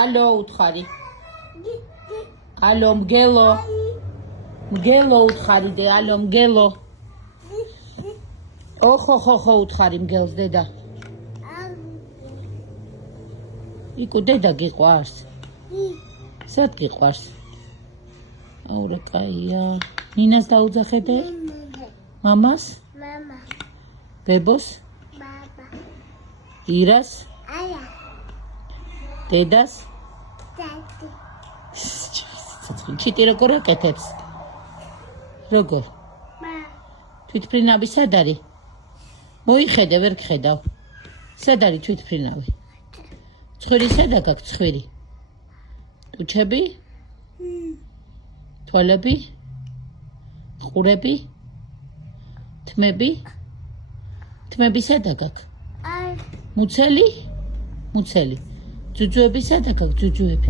ალო უთხარი. ალო მგელო. მგელო უთხარი დე, ალო მგელო. ოხო უთხარი მგელს დედა. იკო დედა გიყვარს? სად გიყვარს? აურე კაია. ნინას დაუძახეთე? მამას? მამა. ბებოს? ბაბა. ირას? აია. დედას? დადი. ჩიტი როგორ აკეთებს? როგორ? მა. თვითფრინავი სად არის? მოიხედე, ვერ გხედავ. სად არის თვითფრინავი? ცხვირი სადა გაქვს ცხვირი? ტუჩები? თვალები? ყურები? თმები? თმები სადა გაქვს? აი. მუცელი? მუცელი. ჯუჯუები სადა გაქვს ჯუჯუები?